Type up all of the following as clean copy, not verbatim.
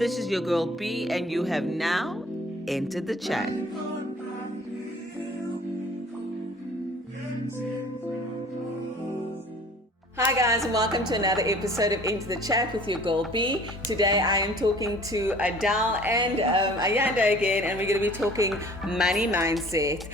This is your girl B, and you have now entered the chat. Hi guys, and welcome to another episode of Into the Chat with your girl B. Today I am talking to Adele and Ayanda again, and we're going to be talking money mindset.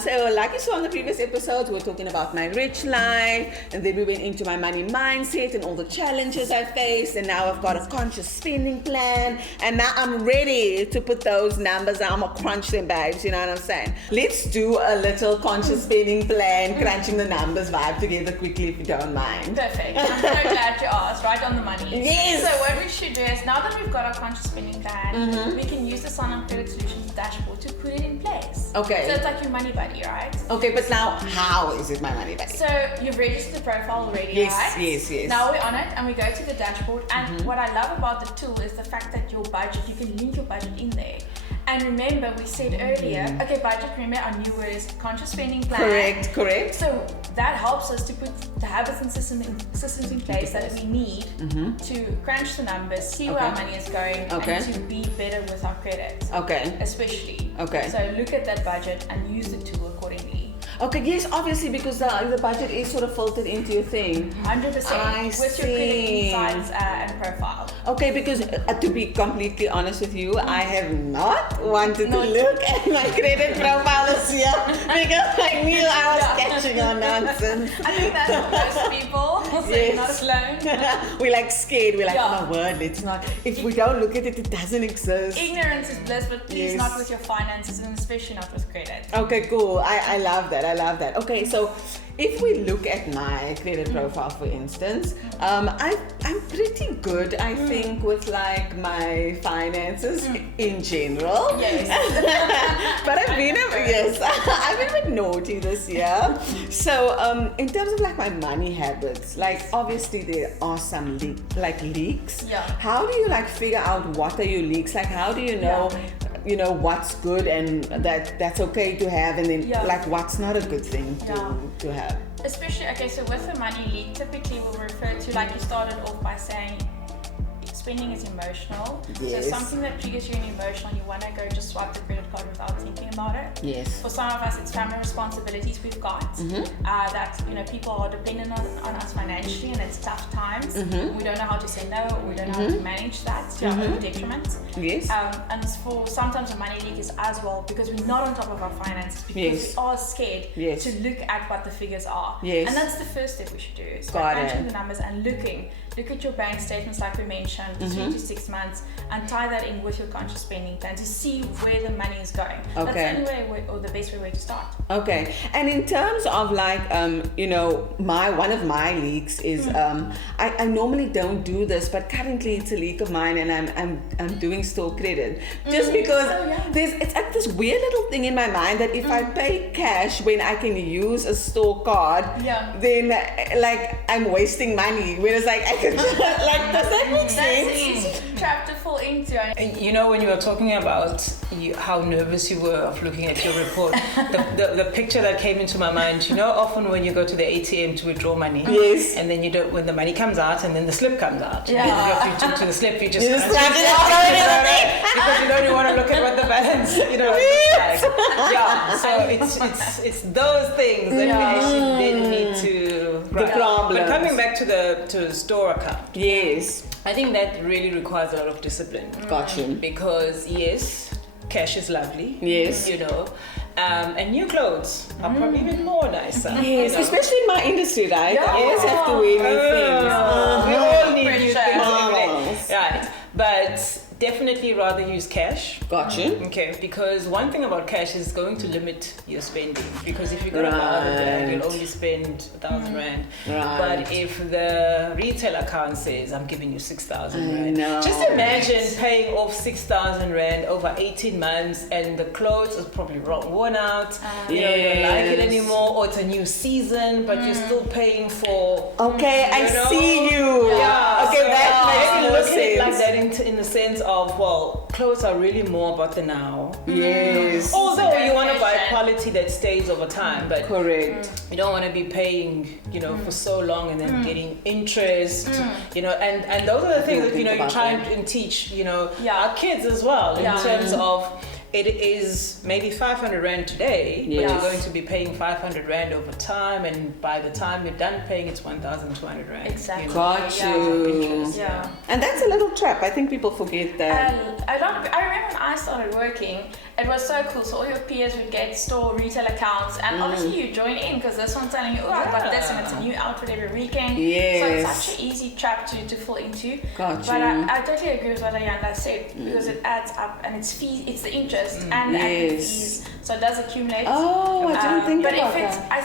So like you saw in the previous episodes, we were talking about my rich life, and then we went into my money mindset and all the challenges I faced, and now I've got a conscious spending plan, and now I'm ready to put those numbers, I'm going to crunch them, babes, you know what I'm saying? Let's do a little conscious spending plan, crunching the numbers vibe together quickly if you don't mind. Perfect. I'm so glad you asked. Right on the money. Yes. So what we should do is, now that we've got our conscious spending plan, we can use the Sanlam Credit Solutions dashboard to put it in place. Okay. So it's like your money buddy, right? Okay, but now how is it my money buddy? So you've registered the profile already, Yes, right? yes. Now we're on it and we go to the dashboard, and what I love about the tool is the fact that your budget, you can link your budget in there. And remember, we said earlier, okay, budget, remember our new word is conscious spending plan. Correct. So that helps us to put the habits and systems in place that we need to crunch the numbers, see where our money is going, and to be better with our credit. Okay. Especially. Okay. So look at that budget and use the tool accordingly. Okay, yes, obviously, because the budget is sort of filtered into your thing. 100% with your credit insights and profile. Okay, because to be completely honest with you, I have not wanted to look at my credit profile this year because I knew I was catching on nonsense. I think that's for most people, so you're not alone. We're like scared, we're like, oh my word, let's not. If we don't look at it, it doesn't exist. Ignorance is bliss, but please not with your finances, and especially not with credit. Okay, cool. I love that. Okay, so if we look at my credit profile, for instance, I'm pretty good, I think, with like my finances in general. Yes. But I've been a bit naughty this year. So in terms of like my money habits, like obviously there are some leaks. Yeah. How do you like figure out what are your leaks? Like how do you know? You know what's good and that's okay to have, and then like what's not a good thing to have. Especially, okay, so with the money leak, typically we'll refer to, like you started off by saying, spending is emotional. Yes. So something that triggers you in emotional, you want to go just swipe the credit card without thinking about it. Yes. For some of us, it's family responsibilities we've got. That people are dependent on us financially, and it's tough times. We don't know how to say no, or we don't know how to manage that to our own detriment. Yes. And for sometimes a money leak is as well because we're not on top of our finances, because we are scared to look at what the figures are. Yes. And that's the first step we should do. So crunching the numbers and look at your bank statements, like we mentioned, 3 to 6 months, and tie that in with your conscious spending plan to see where the money is going. That's the only way, or the best way to start. Okay. And in terms of like, one of my leaks is I normally don't do this, but currently it's a leak of mine, and I'm doing store credit just because it's like this weird little thing in my mind that if I pay cash when I can use a store card, then like I'm wasting money. Whereas like I could like, does that make sense? That's an easy trap to fall into. You know, when you were talking about how nervous you were of looking at your report, the picture that came into my mind, you know, often when you go to the ATM to withdraw money, and then you don't, when the money comes out and then the slip comes out, you have to the slip, you just scratch it out because you don't want to look at what the balance, looks like. So it's those things that we actually then need to. The problem. But coming back to the store account. Yes. I think that really requires a lot of discipline. Gotcha. Because yes, cash is lovely. Yes. And new clothes are probably even more nicer. Yes, especially in my industry, right? I always have to wear new things. We all need new things. Marvelous. Right. But definitely rather use cash. Gotcha. Okay, because one thing about cash is going to limit your spending. Because if you go to the other brand, you'll only spend 1,000 rand. Right. But if the retail account says, I'm giving you 6,000 rand. know. Just imagine paying off 6,000 rand over 18 months, and the clothes is probably worn out. You don't like it anymore, or it's a new season, but you're still paying for. Okay, I see you. Yeah. Okay, that makes maybe more look at it like sense. that in the sense of, well, clothes are really more about the now. Yes. Although you want to buy quality that stays over time, but correct. You don't want to be paying, for so long and then getting interest, and those are the things that, you try and teach, our kids as well in terms of, it is maybe 500 Rand today, but you're going to be paying 500 Rand over time, and by the time you're done paying, it's 1,200 Rand. Exactly. Got you. Yeah. And that's a little trap. I think people forget that. I remember when I started working, it was so cool. So all your peers would get store retail accounts, and obviously you join in because this one's telling you, I've got this, and it's a new outfit every weekend. Yes. So it's such an easy trap to fall into. Got but you. I totally agree with what Ayanda said, because it adds up, and it's the interest and fees, so it does accumulate. Oh, I didn't think about that. I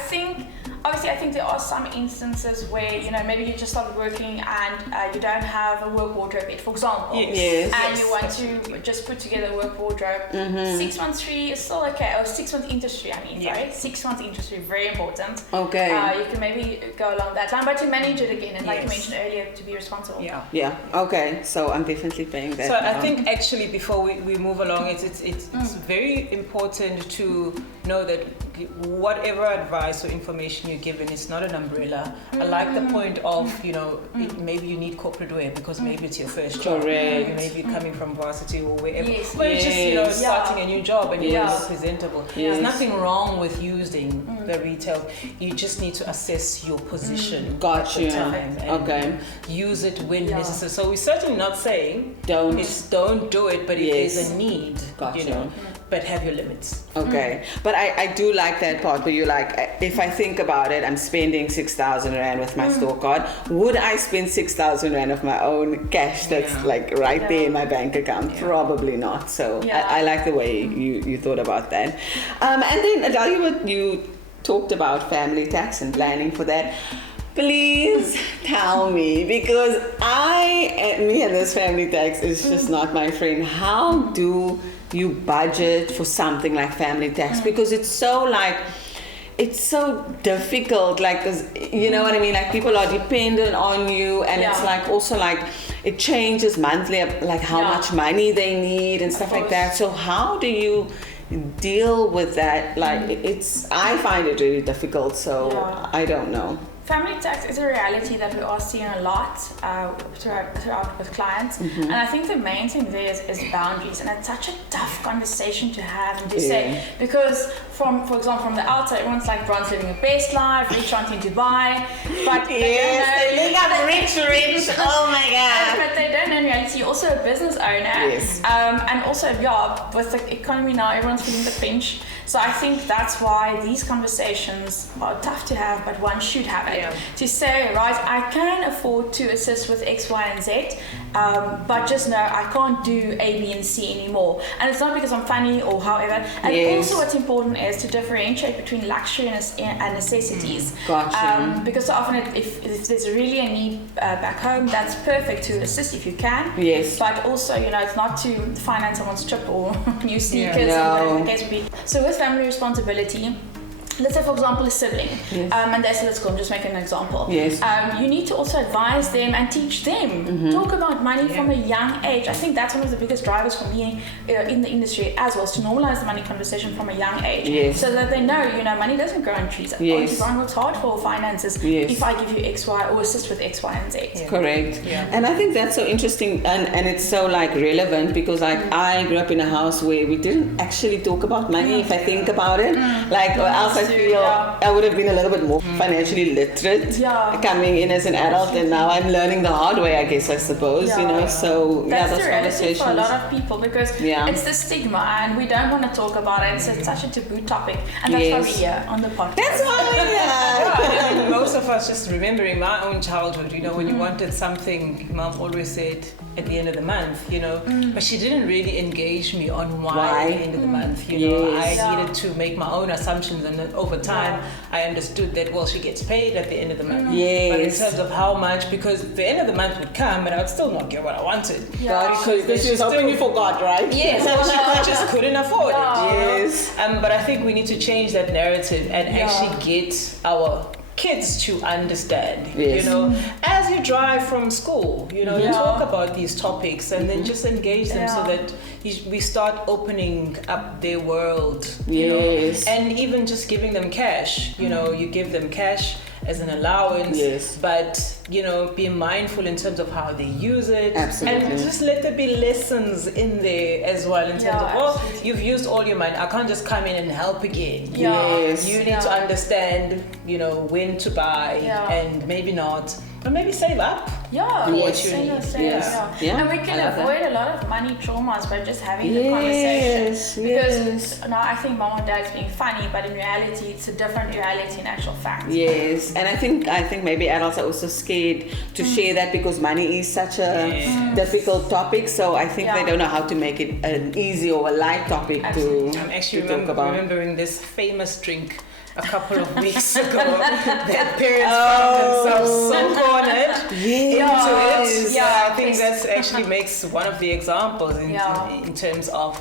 think there are some instances where, maybe you just started working and you don't have a work wardrobe yet, for example. Yes. And you want to just put together a work wardrobe. 6 months free is still okay. Or 6 month interest free, sorry. 6 month interest free, very important. Okay. You can maybe go along that line, but to manage it again, and like you mentioned earlier, to be responsible. Yeah. Okay. So I'm definitely paying that. So I think actually before we move along, it's very important to know that whatever advice or information you're given, it's not an umbrella. I like the point of, maybe you need corporate wear because maybe it's your first job. Correct. Maybe coming from varsity or wherever. Yes. But it's just, starting a new job and you want to look presentable. Yes. There's nothing wrong with using the retail. You just need to assess your position at the time and use it when necessary. So we're certainly not saying don't do it, but if there's a need, but have your limits. Okay. But I do like that part where you're like, if I think about it, I'm spending 6,000 Rand with my store card. Would I spend 6,000 Rand of my own cash that's like right there in my bank account? Probably not. So I like the way you thought about that. And then Adele, you talked about family tax and planning for that. Please tell me, because me and this family tax is just not my friend. How do you budget for something like family tax? Because it's so difficult, like, 'cause you know what I mean, like people are dependent on you, and it's like also like it changes monthly, like how much money they need and stuff like that. So how do you deal with that? Like I find it really difficult, so I don't know. Family tax is a reality that we are seeing a lot throughout with clients, and I think the main thing there is boundaries, and it's such a tough conversation to have and to say, because for example, from the outside, everyone's like, Bron's living the best life, rich auntie in Dubai, but they look up rich, oh my god. But they don't know in reality, you're also a business owner, and also with the economy now, everyone's feeling the pinch. So I think that's why these conversations are tough to have, but one should have it. To say, right, I can afford to assist with X, Y, and Z, but just know I can't do A, B, and C anymore. And it's not because I'm funny or however. And also what's important is to differentiate between luxury and necessities. Gotcha. Because so often if there's really a need back home, that's perfect to assist if you can. Yes. But also, it's not to finance someone's trip or new sneakers or whatever the case would be. So with family responsibility, let's say for example a sibling, and they say let's go, I'm just making an example. You need to also advise them and teach them. Talk about money from a young age. I think that's one of the biggest drivers for me in the industry as well, is to normalize the money conversation from a young age, so that they know, money doesn't grow on trees. Brian works hard for finances. If I give you X, Y, or assist with X, Y, and Z. Correct. And I think that's so interesting, and it's so like relevant, because like I grew up in a house where we didn't actually talk about money. If I think about it, like or else I feel I would have been a little bit more financially literate coming in as an adult, and now I'm learning the hard way, I guess, I suppose, so that's those the reality conversations for a lot of people, because it's the stigma and we don't want to talk about it. It's such a taboo topic, and that's why we're here on the podcast. That's why and most of us, just remembering my own childhood, when you wanted something, mom always said at the end of the month, but she didn't really engage me on why at the end of the month, I needed to make my own assumptions, and then over time I understood that, well, she gets paid at the end of the month, but in terms of how much, because the end of the month would come and I would still not get what I wanted, because she was hoping you forgot, right? Yes, she just couldn't afford it. Yes. But I think we need to change that narrative and actually get our kids to understand. Yes. You know, as you drive from school, you know, you talk about these topics and then just engage them so that we start opening up their world. You know, and even just giving them cash. You know, you give them cash as an allowance, but you know, be mindful in terms of how they use it. Absolutely. And just let there be lessons in there as well in terms of, oh, you've used all your money, I can't just come in and help again. You need to understand, you know, when to buy and maybe not, or maybe save up. And we can avoid a lot of money traumas by just having the conversation. Because now I think mom and dad's being funny, but in reality it's a different reality in actual fact. Yes, and I think maybe adults are also scared to share that because money is such a difficult topic. So I think they don't know how to make it an easy or a light topic to talk about. Remembering this famous drink a couple of weeks ago that parents found themselves so cornered into it. I think that actually makes one of the examples in terms of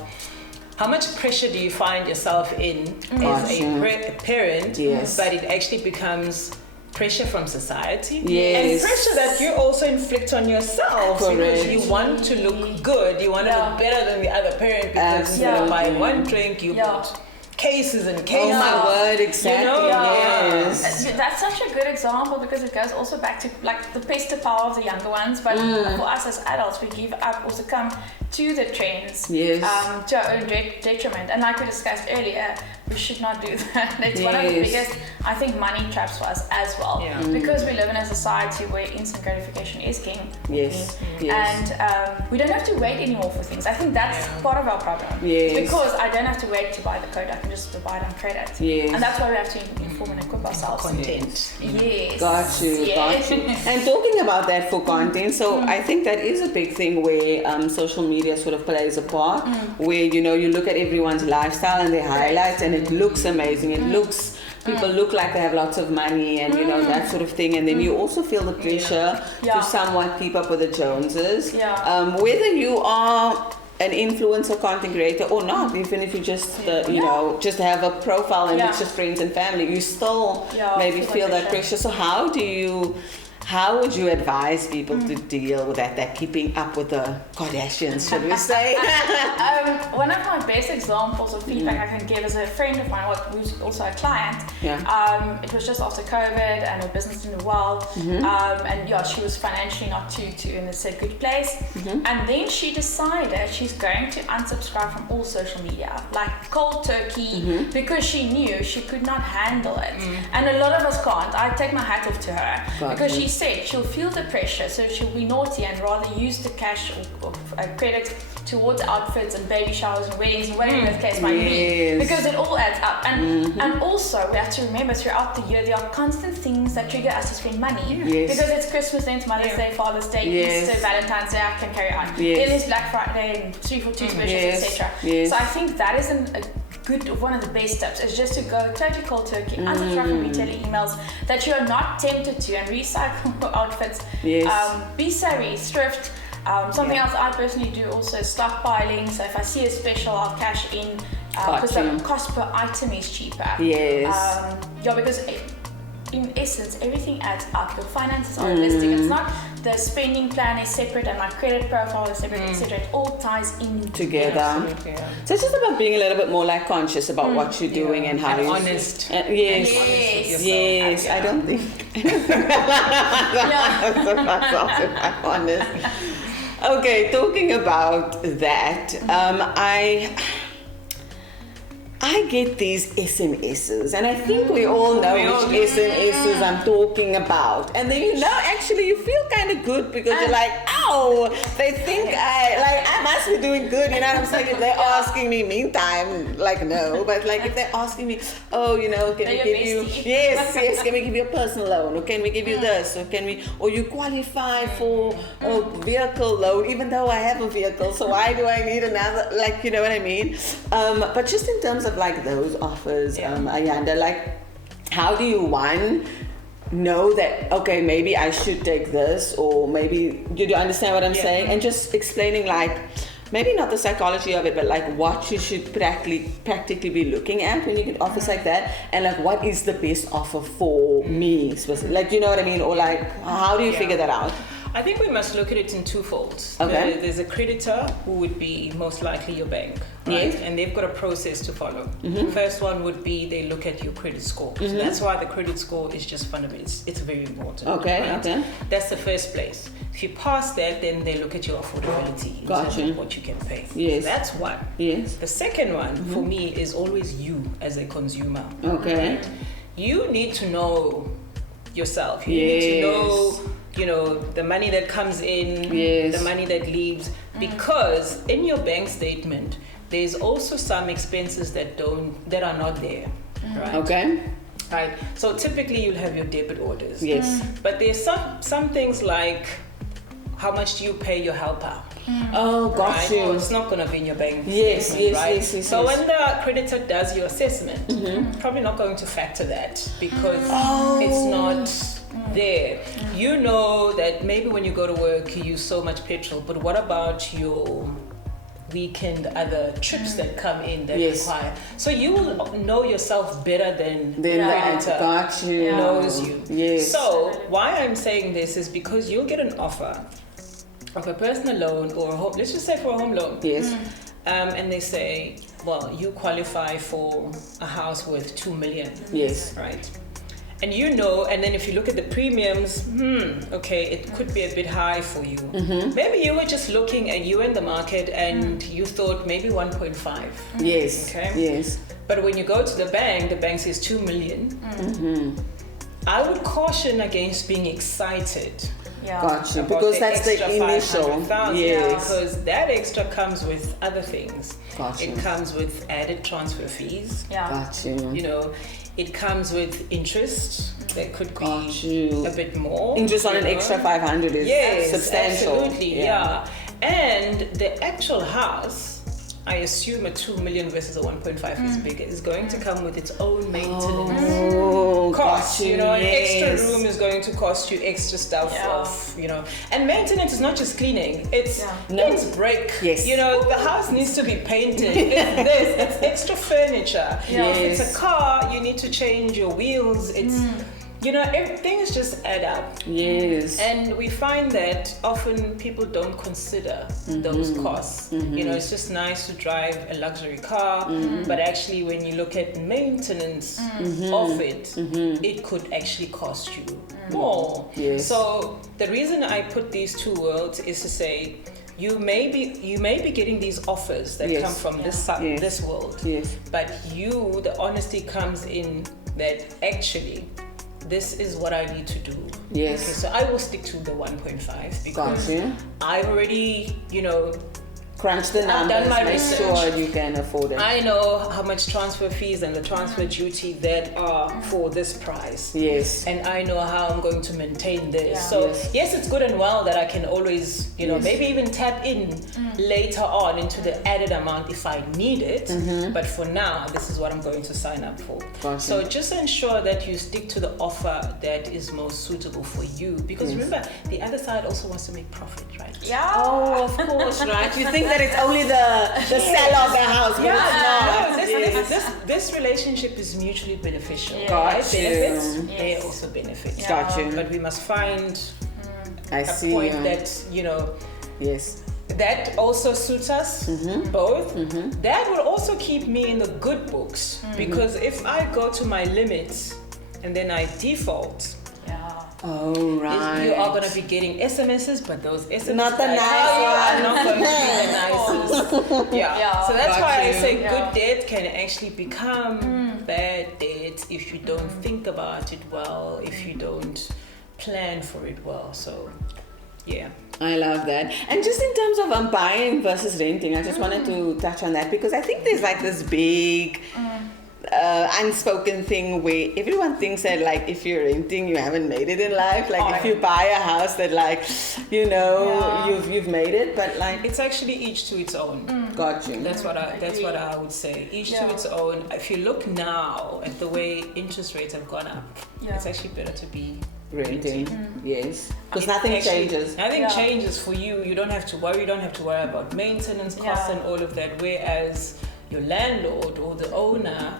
how much pressure do you find yourself in as a parent, but it actually becomes pressure from society and pressure that you also inflict on yourself because you want to look good, you want to look better than the other parent because instead of buying one drink you bought cases and cases. Oh my word, exactly. You know? That's such a good example because it goes also back to like the pester power of the younger ones, but for us as adults we give up or succumb to the trends to our own detriment. And like we discussed earlier, we should not do that. It's one of the biggest, I think, money traps for us as well. Because we live in a society where instant gratification is king. And we don't have to wait anymore for things. I think that's part of our problem. Because I don't have to wait to buy the code, I can just buy it on credit. And that's why we have to inform and equip ourselves. Content. Got you. And talking about that for content, so I think that is a big thing where social media sort of plays a part, where, you know, you look at everyone's lifestyle and their highlights and it looks amazing. It looks, people look like they have lots of money and, you know, that sort of thing. And then you also feel the pressure to somewhat keep up with the Joneses. Whether you are an influencer, content creator or not, even if you just, you know, just have a profile and it's just friends and family, you still maybe feel that pressure. So how would you advise people to deal with that keeping up with the Kardashians, should we say? One of my best examples of feedback I can give is a friend of mine who's also a client. It was just after COVID and her business didn't do well. And she was financially not too in a good place. And then she decided she's going to unsubscribe from all social media, like cold turkey, because she knew she could not handle it. And a lot of us can't. I take my hat off to her because she said she'll feel the pressure, so she'll be naughty and rather use the cash or credit towards outfits and baby showers and weddings and whatever the case might be, because it all adds up. And also we have to remember throughout the year there are constant things that trigger us to spend money, because it's Christmas, then it's Mother's Day, Father's Day, Easter, Valentine's Day, I can carry on. Then there's Black Friday and 3 for 2 specials, etc. So I think that is one of the best tips is just to go totally cold turkey, unsubscribe from retailer emails that you are not tempted to, and recycle outfits. Be savvy, thrift. Something else I personally do also is stockpiling. So if I see a special, I'll cash in because the cost per item is cheaper. Because in essence, everything adds up. Your finances are holistic. It's not the spending plan is separate and my credit profile is separate, etc. It all ties in together. So it's just about being a little bit more like conscious about what you're doing and how you're honest. Yes. I don't think. Honest. Okay, talking about that, I get these SMSs, and I think we all know which SMSs I'm talking about. And then, you know, actually you feel kind of good because you're like, oh, they think I must be doing good, you know what I'm saying? If they're asking me, meantime, like, no, but like if they're asking me, oh, you know, can we give you, can we give you a personal loan, or can we give you this, or you qualify for a vehicle loan, even though I have a vehicle, so why do I need another, like, you know what I mean? But just in terms of like those offers, Ayanda, like how do you know that, okay, maybe I should take this, or maybe, do you understand what I'm saying? And just explaining like maybe not the psychology of it, but like what you should practically be looking at when you get offers like that, and like what is the best offer for me, like, you know what I mean, or like how do you figure that out? I think we must look at it in two folds. Okay. There's a creditor who would be most likely your bank, right? Yes. And they've got a process to follow. First one would be they look at your credit score. So that's why the credit score is just fundamental. It's very important. Okay, right? okay. That's the first place. If you pass that, then they look at your affordability in terms of what you can pay. Yes. So that's one. Yes. The second one for me is always you as a consumer. Okay. Right? You need to know yourself. You need to know, you know, the money that comes in, the money that leaves, because in your bank statement there's also some expenses that are not there, right? Okay. Right. So typically you'll have your debit orders. Yes. But there's some things like how much do you pay your helper? Oh, got right? you. Well, it's not going to be in your bank Yes, statement, right? yes. So when the creditor does your assessment, probably not going to factor that because it's not there. You know that maybe when you go to work you use so much petrol, but what about your weekend other trips that come in that require? So you will know yourself better than the creditor got you. knows you. Yes. So why I'm saying this is because you'll get an offer of a personal loan or a home, let's just say for a home loan. Yes. And they say, well, you qualify for a house worth 2 million. Yes. Right. And you know, and then if you look at the premiums, okay, it could be a bit high for you. Maybe you were just looking and you were in the market and you thought maybe 1.5. Yes. Okay. Yes. But when you go to the bank says 2 million. I would caution against being excited. Got you. Because that's the initial. Yes. Because that extra comes with other things. Got you. It comes with added transfer fees. Got you. You know, it comes with interest that could be a bit more. Interest on an extra 500 is substantial. Absolutely, yeah. And the actual house, I assume a 2 million versus a 1.5 is bigger, is going to come with its own maintenance costs. You know, an extra room is going to cost you extra stuff of, you know. And maintenance is not just cleaning, it's things break. Yes. You know, the house needs to be painted. It's extra furniture. If it's a car, you need to change your wheels. It's you know, things just add up. Yes. And we find that often people don't consider those costs. You know, it's just nice to drive a luxury car, but actually when you look at maintenance of it, it could actually cost you more. Yes. So the reason I put these two worlds is to say, you may be getting these offers that come from this world. Yes. But the honesty comes in that actually this is what I need to do. Yes. Okay, so I will stick to the 1.5 because I've already, you know, crunch the numbers, done my make research. sure you can afford it. I know how much transfer fees and the transfer duty that are for this price. Yes. And I know how I'm going to maintain this. So yes, it's good and well that I can always, you know, maybe even tap in later on into the added amount if I need it. But for now, this is what I'm going to sign up for. Gotcha. So just ensure that you stick to the offer that is most suitable for you. Because remember, the other side also wants to make profit, right? Yeah. Oh, of course, right? You think that it's only the seller of the house, but it's not. This relationship is mutually beneficial. Got right? you. Benefits, they also benefit. Got you. But we must find a point that, you know, that also suits us both. That will also keep me in the good books because if I go to my limits and then I default, oh, right. you are going to be getting SMSs, but those SMSs not the nice are not going to be the nicest. So that's why I say good debt can actually become bad debt if you don't think about it well, if you don't plan for it well. So I love that. And just in terms of buying versus renting, I just wanted to touch on that because I think there's like this big unspoken thing where everyone thinks that like if you're renting you haven't made it in life, like if you buy a house that like, you know, you've made it, but like it's actually each to its own. Got you. That's what I would say, each to its own. If you look now at the way interest rates have gone up, it's actually better to be renting. Yes, because nothing changes. Nothing changes for you. You don't have to worry. You don't have to worry about maintenance costs and all of that. Whereas your landlord or the owner,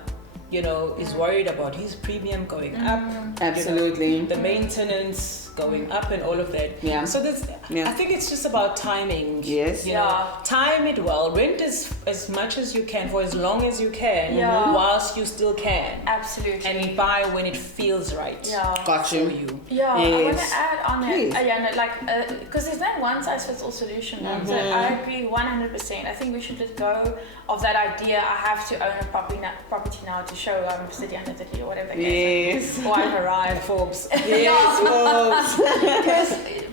is worried about his premium going up. Absolutely. The maintenance going up and all of that. Yeah. So I think it's just about timing. Yes. Time it well. Rent as much as you can for as long as you can, whilst you still can. Absolutely. And buy when it feels right. Yeah. Got you. For you. Yeah. Yes. I want to add on it, Ayanda, because there's no one size fits all solution. So I agree 100%. I think we should let go of that idea. I have to own a property now to show I'm sitting under the tree or whatever. Yes. Or I've arrived. Forbes. Yes, Forbes.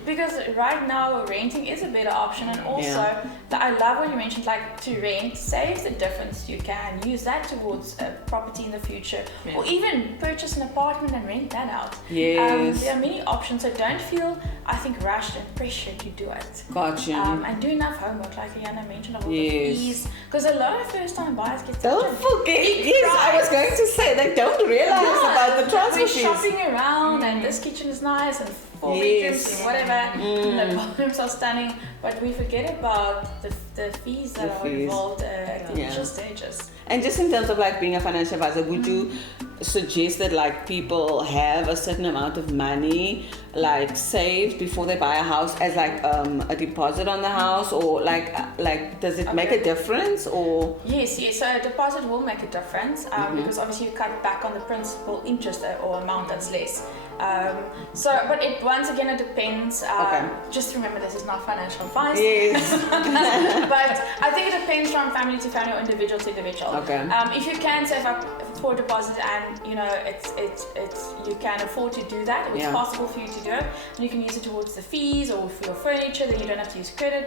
because right now renting is a better option, and also I love what you mentioned, like to rent saves the difference. You can use that towards a property in the future, or even purchase an apartment and rent that out. Yes. There are many options, so don't feel, I think, rushed and pressured to do it. Gotcha. And do enough homework, like Ayanda mentioned, about the fees, because a lot of first-time buyers get don't forget. Yes, I was going to say they don't realize about the transfer we're fees. shopping around, and this kitchen is nice, and 4 bedrooms and whatever, and the bathrooms are stunning, but we forget about the fees that are involved at the initial stages. And just in terms of like being a financial advisor, would you suggest that like people have a certain amount of money like saved before they buy a house as like a deposit on the house, or like does it make a difference? Or yes, so a deposit will make a difference, because obviously you cut back on the principal interest or amount that's less. But it once again it depends. Just remember, this is not financial advice. Yes. But I think it depends from family to family or individual to individual. Okay. If you can save up for a deposit and it's you can afford to do that, or it's possible for you to do it, and you can use it towards the fees or for your furniture, then you don't have to use credit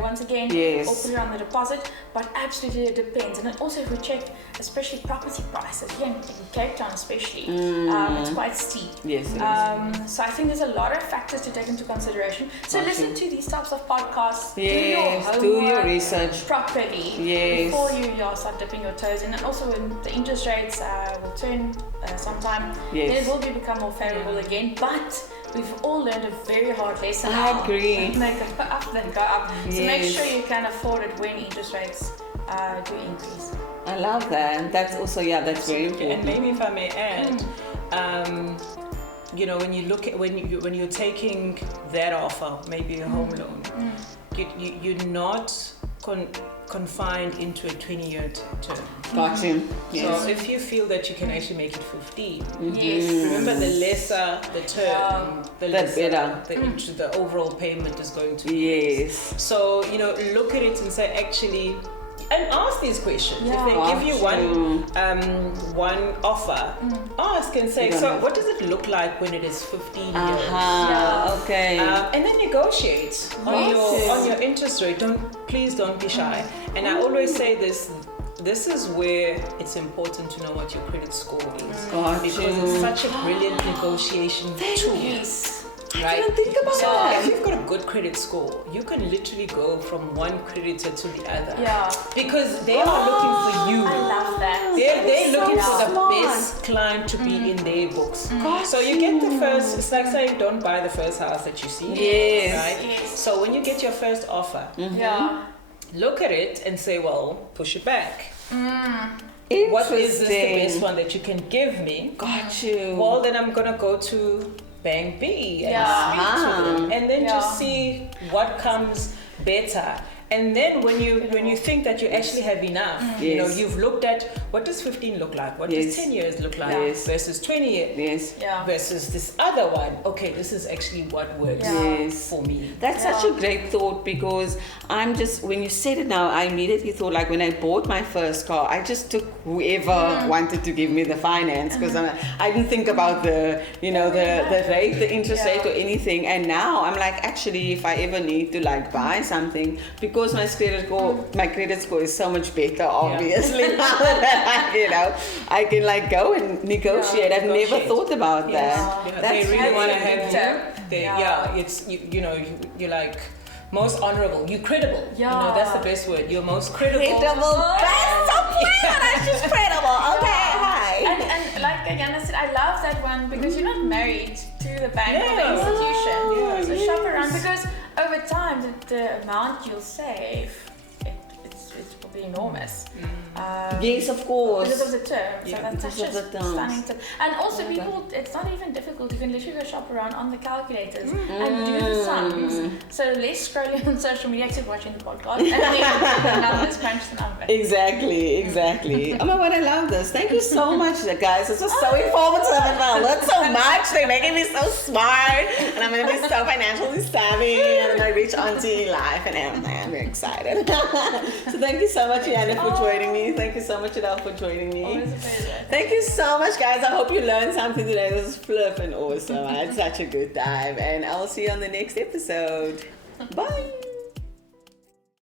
once again, or put it on the deposit. But absolutely it depends. And then also if we check, especially property prices here in Cape Town especially, it's quite steep. Yes. So I think there's a lot of factors to take into consideration. So listen to these types of podcasts. Yes, do your research properly before you start dipping your toes in. And also when the interest rates will turn sometime, then it will become more favorable again. But we've all learned a very hard lesson. I agree. They go up, then go up. So make sure you can afford it when interest rates do increase. I love that. That's also that's very important. And maybe if I may add, when you look at when you're taking that offer, maybe a home loan, you're not confined into a 20-year term. Got you. Yes. So if you feel that you can actually make it 15, remember the lesser the term, the better the overall payment is going to be. Yes. So look at it and say actually. And ask these questions. If they give you one offer, ask and say, so what does it look like when it is 15 years? Okay. And then negotiate on your interest rate. Please don't be shy. And I always say this is where it's important to know what your credit score is. Because it's such a brilliant negotiation tool. Yes. Right? I didn't think about that. If you've got a good credit score, you can literally go from one creditor to the other. Yeah. Because they are looking for you. I love that. They're looking for the best client to be in their books. So you get the first, it's like saying don't buy the first house that you see. Yes. Right? Yes. So when you get your first offer, look at it and say, well, push it back. What is this the best one that you can give me? Got you. Well, then I'm going to go to Bank B and speak to them, and then just see what comes better. And then when you think that you actually have enough, you've looked at what does 15 look like, what does 10 years look like versus 20 years versus this other one. Okay, this is actually what works for me. That's such a great thought, because when you said it now, I immediately thought like when I bought my first car, I just took whoever wanted to give me the finance, because I didn't think about the rate, the interest rate or anything. And now I'm like, actually, if I ever need to like buy something, because my credit score is so much better, obviously, now that I can like go and negotiate. I've never thought about that. They really want to have you. It's you're like most honorable. You're credible. Yeah. You know, that's the best word. You're most credible. Credible. That's so clear. She's credible. Okay, hi. And like Ayanda said, I love that one because you're not married to the bank or the institution. So shop around because over time the amount you'll save, it's probably enormous. Yes, of course. Because of the term. So that's because such of a the terms. stunning tip. And also people, it's not even difficult. You can literally go shop around on the calculators and do the sums. So less scrolling on social media, except watching the podcast. And then the numbers, crunch the numbers. Exactly. Oh my God, I love this. Thank you so much, guys. This was so informative and I learned so much. They're making me so smart and I'm going to be so financially savvy and I'm going to reach auntie life and everything. I'm very excited. So thank you so much, Ayanda, for joining me. Thank you so much, Adele, for joining me. Always a pleasure. Thank you so much, guys. I hope you learned something today. This is flipping awesome. I had such a good time and I will see you on the next episode. Bye.